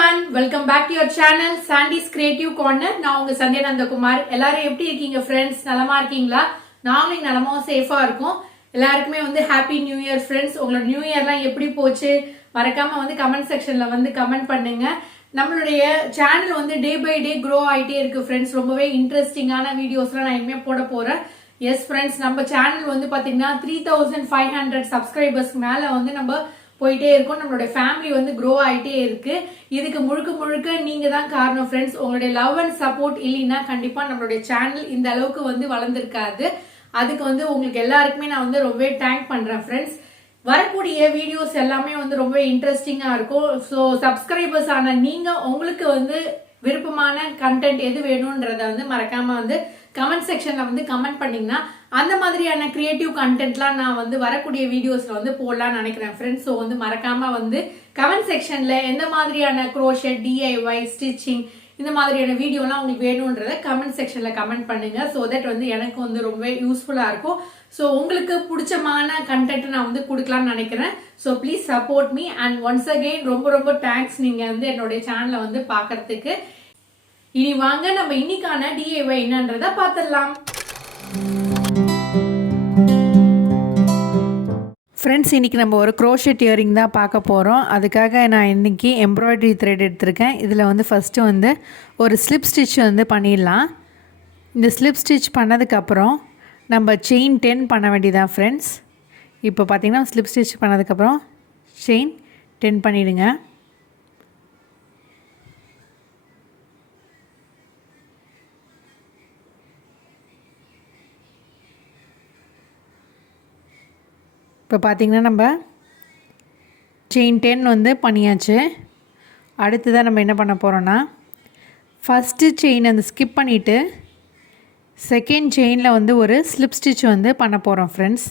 everyone, welcome back to your channel Sandy's Creative Corner. நான் உங்க சந்தியா நந்தகுமார். எல்லாரும் எப்படி இருக்கீங்க ஃப்ரெண்ட்ஸ்? நலமா இருக்கீங்களா? நாமளும் நலமா சேஃபா இருக்கோம். எல்லாருக்குமே ஹாப்பி நியூ இயர் ஃப்ரெண்ட்ஸ். உங்களோட நியூ இயர்லாம் எப்படி போச்சு? மறக்காம கமெண்ட் செக்ஷன்ல கமெண்ட் பண்ணுங்க. நம்மளுடைய channel day by day grow ஆயிட்டே இருக்கு ஃப்ரெண்ட்ஸ். ரொம்பவே இன்ட்ரெஸ்டிங்கான வீடியோஸ்லாம் நான் இனிமே போட போறேன். எஸ் ஃப்ரெண்ட்ஸ், நம்ம சேனல் பாத்தீங்கன்னா 3500 சப்ஸ்கிரைபர்ஸ் மேல நம்ம போயிட்டே இருக்கும். நம்மளுடைய ஃபேமிலி க்ரோ ஆயிட்டே இருக்கு. இதுக்கு முழுக்க முழுக்க நீங்க தான் காரணம் ஃப்ரெண்ட்ஸ். உங்களுடைய லவ் அண்ட் சப்போர்ட் இல்லைன்னா கண்டிப்பா நம்மளுடைய சேனல் இந்த அளவுக்கு வளர்ந்துருக்காது. அதுக்கு உங்களுக்கு எல்லாருக்குமே நான் ரொம்பவே தேங்க் பண்றேன் ஃப்ரெண்ட்ஸ். வரக்கூடிய வீடியோஸ் எல்லாமே ரொம்ப இன்ட்ரெஸ்டிங்கா இருக்கும். ஸோ சப்ஸ்கிரைபர்ஸ் ஆன நீங்க உங்களுக்கு விருப்பமான கண்டென்ட் எது வேணும்ன்றத மறக்காம கமெண்ட் செக்ஷன்ல கமெண்ட் பண்ணீங்கன்னா அந்த மாதிரியான கிரியேட்டிவ் கண்டென்ட்லாம் நான் வரக்கூடிய வீடியோஸ்ல போடலாம்னு நினைக்கிறேன் ஃப்ரெண்ட்ஸ். ஸோ மறக்காம கமெண்ட் செக்ஷன்ல எந்த மாதிரியான க்ரோஷெட், டிஐஒய், ஸ்டிச்சிங் இந்த மாதிரியான வீடியோலாம் உங்களுக்கு வேணும்ன்றத கமெண்ட் செக்ஷன்ல கமெண்ட் பண்ணுங்க. ஸோ தட் எனக்கு ரொம்ப யூஸ்ஃபுல்லா இருக்கும். ஸோ உங்களுக்கு பிடிச்சமான கண்டென்ட் நான் கொடுக்கலாம்னு நினைக்கிறேன். So please support me and once again ரொம்ப ரொம்ப தேங்க்ஸ் நீங்க என்னுடைய சேனலை பாக்குறதுக்கு. இனி வாங்க நம்ம இன்னைக்கான டிஐஒய் என்னன்றத பார்த்துடலாம். ஃப்ரெண்ட்ஸ், இன்றைக்கி நம்ம ஒரு க்ரோஷெட் இயரிங் தான் பார்க்க போகிறோம். அதுக்காக நான் இன்றைக்கி எம்ப்ராய்டரி த்ரெட் எடுத்திருக்கேன். இதில் ஃபஸ்ட்டு ஒரு ஸ்லிப் ஸ்டிச் பண்ணிடலாம். இந்த ஸ்லிப் ஸ்டிச் பண்ணதுக்கப்புறம் நம்ம செயின் 10 பண்ண வேண்டியதான் ஃப்ரெண்ட்ஸ். இப்போ பார்த்திங்கன்னா ஸ்லிப் ஸ்டிச் பண்ணதுக்கப்புறம் செயின் 10 பண்ணிவிடுங்க. இப்போ பார்த்திங்கன்னா நம்ம செயின் 10 பண்ணியாச்சு. அடுத்ததாக நம்ம என்ன பண்ண போகிறோன்னா ஃபஸ்ட்டு செயின் ஸ்கிப் பண்ணிவிட்டு செகண்ட் செயினில் ஒரு ஸ்லிப் ஸ்டிச் பண்ண போகிறோம் ஃப்ரெண்ட்ஸ்.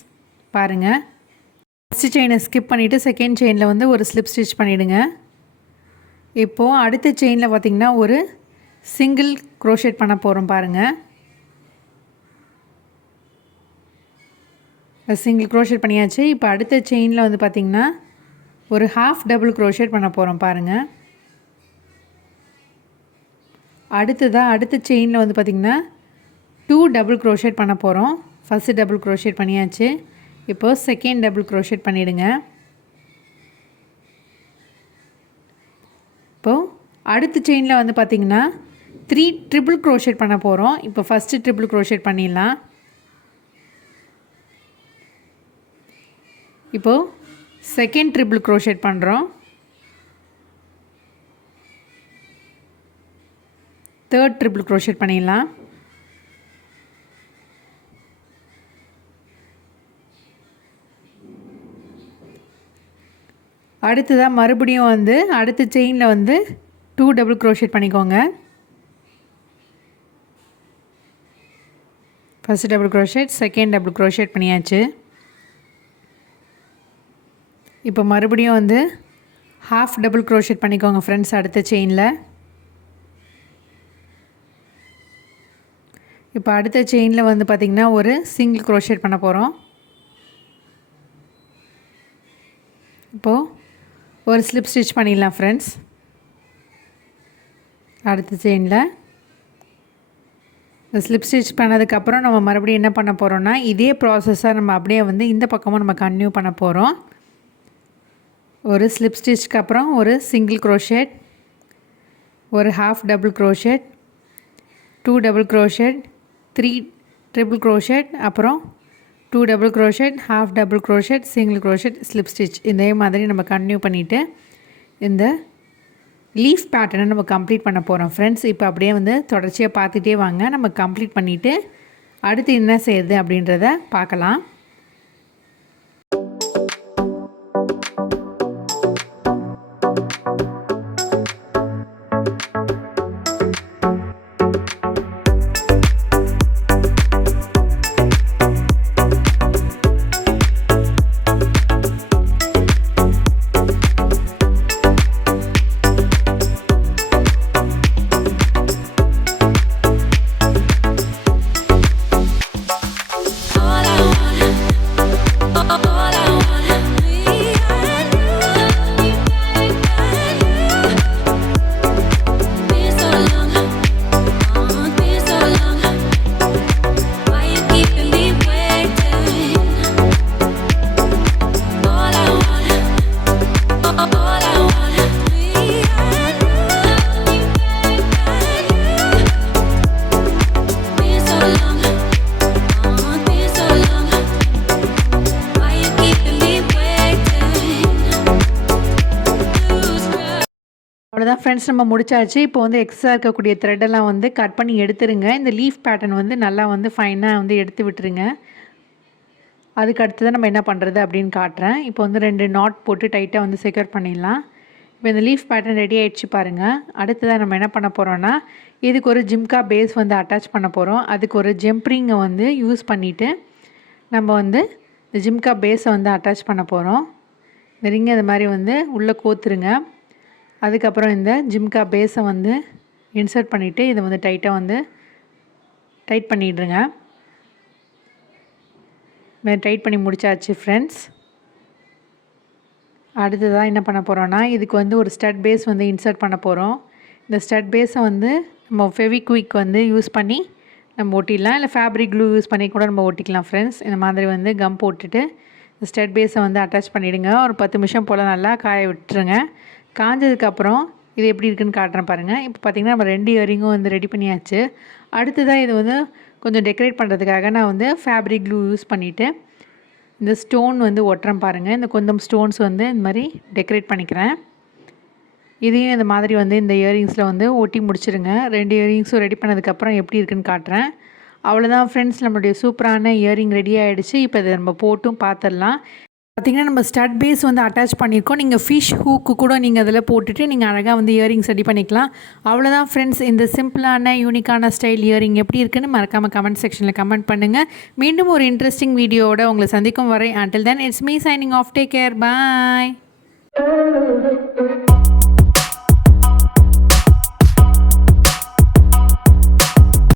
பாருங்கள், ஃபஸ்ட்டு செயினை ஸ்கிப் பண்ணிவிட்டு செகண்ட் செயினில் ஒரு ஸ்லிப் ஸ்டிச் பண்ணிவிடுங்க. இப்போது அடுத்த செயினில் பார்த்திங்கன்னா ஒரு சிங்கிள் க்ரோஷெட் பண்ண போகிறோம். பாருங்கள், சிங்கிள் க்ரோஷெட் பண்ணியாச்சு. இப்போ அடுத்த செயினில் பார்த்திங்கன்னா ஒரு ஹாஃப் டபுள் க்ரோஷெட் பண்ண போகிறோம். பாருங்கள், அடுத்ததாக அடுத்த செயினில் பார்த்திங்கன்னா 2 டபுள் க்ரோஷெட் பண்ண போகிறோம். ஃபஸ்ட்டு டபுள் க்ரோஷெட் பண்ணியாச்சு. இப்போது செகண்ட் டபுள் க்ரோஷெட் பண்ணிவிடுங்க. இப்போது அடுத்த செயினில் பார்த்திங்கன்னா 3 ட்ரிபிள் க்ரோஷெட் பண்ண போகிறோம். இப்போ ஃபஸ்ட்டு ட்ரிபிள் க்ரோஷெட் பண்ணிடலாம். இப்போது செகண்ட் ட்ரிபிள் க்ரோஷெட் பண்ணுறோம். தேர்ட் ட்ரிபிள் க்ரோஷெட் பண்ணிடலாம். அடுத்ததாக மறுபடியும் அடுத்த செயினில் 2 டபுள் க்ரோஷெட் பண்ணிக்கோங்க. First double crochet, second double crochet பண்ணியாச்சு. இப்போ மறுபடியும் ஹாஃப் டபுள் க்ரோஷெட் பண்ணிக்கோங்க ஃப்ரெண்ட்ஸ் அடுத்த செயினில். இப்போ அடுத்த செயினில் பார்த்திங்கன்னா ஒரு சிங்கிள் க்ரோஷெட் பண்ண போகிறோம். இப்போது ஒரு ஸ்லிப் ஸ்டிச் பண்ணிடலாம் ஃப்ரெண்ட்ஸ் அடுத்த செயினில். ஸ்லிப் ஸ்டிச் பண்ணதுக்கப்புறம் நம்ம மறுபடியும் என்ன பண்ண போகிறோன்னா இதே ப்ராசஸாக நம்ம அப்படியே இந்த பக்கமும் நம்ம கன்டினியூ பண்ண போகிறோம். ஒரு ஸ்லிப் ஸ்டிச்சுக்கு அப்புறம் ஒரு சிங்கிள் க்ரோஷெட், ஒரு half double crochet, 2 double crochet, 3 triple crochet, அப்புறம் 2 double crochet, half double crochet, single crochet, slip stitch. இதே மாதிரி நம்ம கன்டினியூ பண்ணிவிட்டு இந்த லீஃப் பேட்டர்னை நம்ம கம்ப்ளீட் பண்ண போகிறோம் ஃப்ரெண்ட்ஸ். இப்போ அப்படியே தொடர்ச்சியாக பார்த்துட்டே வாங்க. நம்ம கம்ப்ளீட் பண்ணிவிட்டு அடுத்து என்ன செய்யுது அப்படின்றத பார்க்கலாம். All I want அவ்வளோதான் ஃப்ரெண்ட்ஸ், நம்ம முடிச்சாச்சு. இப்போ வந்து எக்ஸ்ட்ரா இருக்கக்கூடிய த்ரெட்டெல்லாம் வந்து கட் பண்ணி எடுத்துருங்க. இந்த லீஃப் பேட்டர்ன் வந்து நல்லா வந்து ஃபைனாக வந்து எடுத்து விட்டுருங்க. அதுக்கு அடுத்து தான் நம்ம என்ன பண்ணுறது அப்படின்னு காட்டுறேன். இப்போ வந்து 2 நாட் போட்டு டைட்டாக வந்து செக்யூர் பண்ணிடலாம். இப்போ இந்த லீஃப் பேட்டர்ன் ரெடி ஆகிடுச்சு பாருங்கள். அடுத்ததாக நம்ம என்ன பண்ண போகிறோன்னா, இதுக்கு ஒரு ஜிம்கா பேஸ் வந்து அட்டாச் பண்ண போகிறோம். அதுக்கு ஒரு ஜெம்ப்ரிங்கை வந்து யூஸ் பண்ணிவிட்டு நம்ம வந்து இந்த ஜிம்கா பேஸை வந்து அட்டாச் பண்ண போகிறோம். இந்த ரிங்கை அது மாதிரி வந்து உள்ளே கோத்துருங்க. அதுக்கப்புறம் இந்த ஜிம்கா பேஸை வந்து இன்சர்ட் பண்ணிவிட்டு இதை வந்து டைட்டாக வந்து டைட் பண்ணிடுங்க. டைட் பண்ணி முடிச்சாச்சு ஃப்ரெண்ட்ஸ். அடுத்ததாக என்ன பண்ண போகிறோன்னா, இதுக்கு வந்து ஒரு ஸ்டட் பேஸ் வந்து இன்சர்ட் பண்ண போகிறோம். இந்த ஸ்டட் பேஸை வந்து நம்ம ஃபெவிக்விக் வந்து யூஸ் பண்ணி நம்ம ஒட்டிடலாம், இல்லை ஃபேப்ரிக் க்ளூ யூஸ் பண்ணி கூட நம்ம ஒட்டிக்கலாம் ஃப்ரெண்ட்ஸ். இந்த மாதிரி வந்து கம் போட்டுட்டு இந்த ஸ்டட் பேஸை வந்து அட்டாச் பண்ணிவிடுங்க. ஒரு 10 நிமிஷம் போல் நல்லா காய விட்டுருங்க. காஞ்சதுக்கப்புறம் இது எப்படி இருக்குன்னு காட்டுறேன் பாருங்கள். இப்போ பார்த்திங்கன்னா நம்ம 2 இயரிங்கும் வந்து ரெடி பண்ணியாச்சு. அடுத்ததாக இது வந்து கொஞ்சம் டெக்கரேட் பண்ணுறதுக்காக நான் வந்து ஃபேப்ரிக் க்ளூ யூஸ் பண்ணிவிட்டு இந்த ஸ்டோன் வந்து ஒட்டுறேன் பாருங்கள். இந்த கொஞ்சம் ஸ்டோன்ஸ் வந்து இந்த மாதிரி டெக்கரேட் பண்ணிக்கிறேன். இதையும் இந்த மாதிரி வந்து இந்த இயரிங்ஸில் வந்து ஒட்டி முடிச்சிடுங்க. 2 இயரிங்ஸும் ரெடி பண்ணதுக்கப்புறம் எப்படி இருக்குன்னு காட்டுறேன். அவ்வளோதான் ஃப்ரெண்ட்ஸ், நம்மளுடைய சூப்பரான இயரிங் ரெடி ஆகிடுச்சு. இப்போ இதை நம்ம போட்டும் பார்த்துடலாம். பார்த்திங்கன்னா நம்ம ஸ்டட் பேஸ் வந்து அட்டாச் பண்ணியிருக்கோம். நீங்கள் ஃபிஷ் ஹூக்கு கூட நீங்கள் அதில் போட்டுட்டு நீங்கள் அழகாக வந்து இயரிங்ஸ் ரெடி பண்ணிக்கலாம். அவ்வளோதான் ஃப்ரெண்ட்ஸ், இந்த சிம்பிளான யூனிக்கான ஸ்டைல் இயரிங் எப்படி இருக்குன்னு மறக்காமல் கமெண்ட் செக்ஷனில் கமெண்ட் பண்ணுங்கள். மீண்டும் ஒரு இன்ட்ரெஸ்டிங் வீடியோவோட உங்களை சந்திக்கும் வரை until then it's me signing off. Take care. Bye.